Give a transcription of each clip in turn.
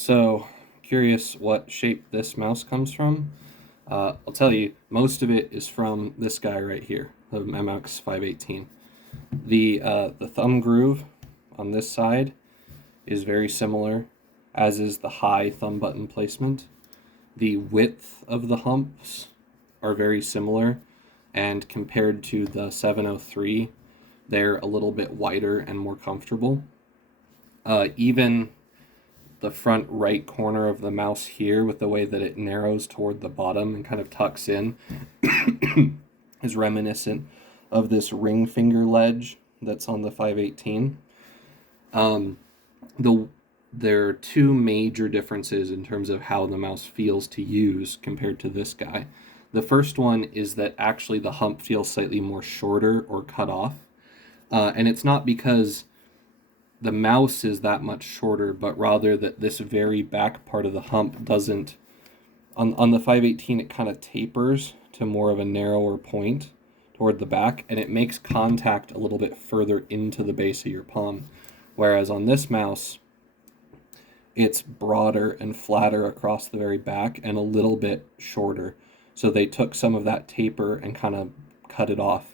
So, curious what shape this mouse comes from? I'll tell you, most of it is from this guy right here, the MX 518. The thumb groove on this side is very similar, as is the high thumb button placement. The width of the humps are very similar, and compared to the 703, they're a little bit wider and more comfortable. Even the front right corner of the mouse here, with the way that it narrows toward the bottom and kind of tucks in, is reminiscent of this ring finger ledge that's on the 518. Um, the there are two major differences in terms of how the mouse feels to use compared to this guy. The first one is that actually the hump feels slightly more shorter or cut off. And it's not because the mouse is that much shorter, but rather that this very back part of the hump doesn't. On the 518, it kind of tapers to more of a narrower point toward the back, and it makes contact a little bit further into the base of your palm. Whereas on this mouse, it's broader and flatter across the very back and a little bit shorter. So they took some of that taper and kind of cut it off.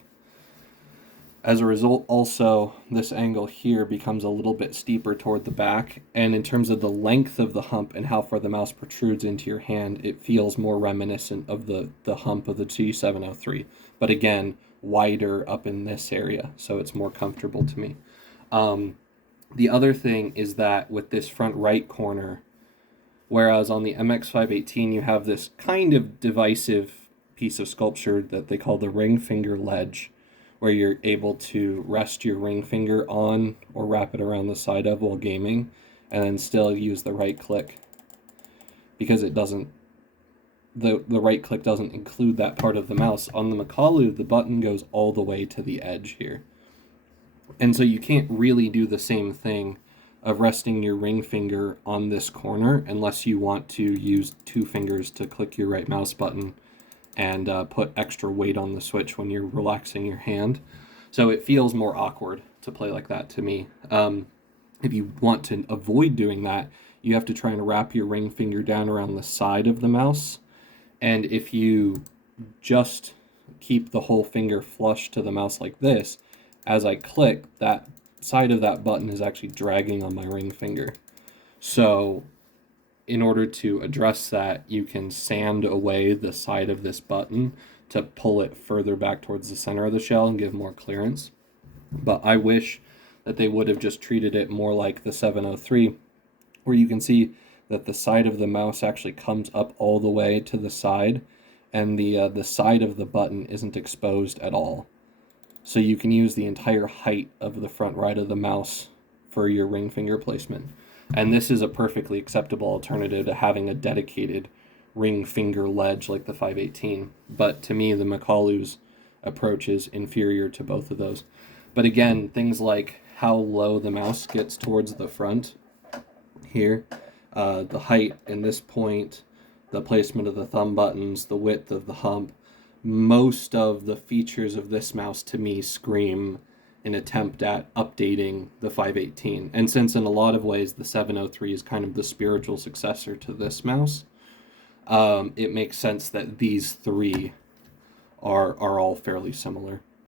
As a result, also, this angle here becomes a little bit steeper toward the back, and in terms of the length of the hump and how far the mouse protrudes into your hand, it feels more reminiscent of the hump of the G703, but again, wider up in this area, so it's more comfortable to me. The other thing is that with this front right corner, whereas on the MX518 you have this kind of divisive piece of sculpture that they call the ring finger ledge, where you're able to rest your ring finger on or wrap it around the side of while gaming, and then still use the right click, because it doesn't, the right click doesn't include that part of the mouse. On the Makalu, the button goes all the way to the edge here. And so you can't really do the same thing of resting your ring finger on this corner unless you want to use two fingers to click your right mouse button and put extra weight on the switch when you're relaxing your hand. So it feels more awkward to play like that to me. If you want to avoid doing that, you have to try and wrap your ring finger down around the side of the mouse. And if you just keep the whole finger flush to the mouse like this, as I click, that side of that button is actually dragging on my ring finger. So in order to address that, you can sand away the side of this button to pull it further back towards the center of the shell and give more clearance. But I wish that they would have just treated it more like the 703, where you can see that the side of the mouse actually comes up all the way to the side, and the side of the button isn't exposed at all. So you can use the entire height of the front right of the mouse for your ring finger placement. And this is a perfectly acceptable alternative to having a dedicated ring finger ledge like the 518. But to me, the Makalu's approach is inferior to both of those. But again, things like how low the mouse gets towards the front here, the height in this point, the placement of the thumb buttons, the width of the hump, most of the features of this mouse to me scream an attempt at updating the 518. And since in a lot of ways the 703 is kind of the spiritual successor to this mouse, it makes sense that these three are all fairly similar.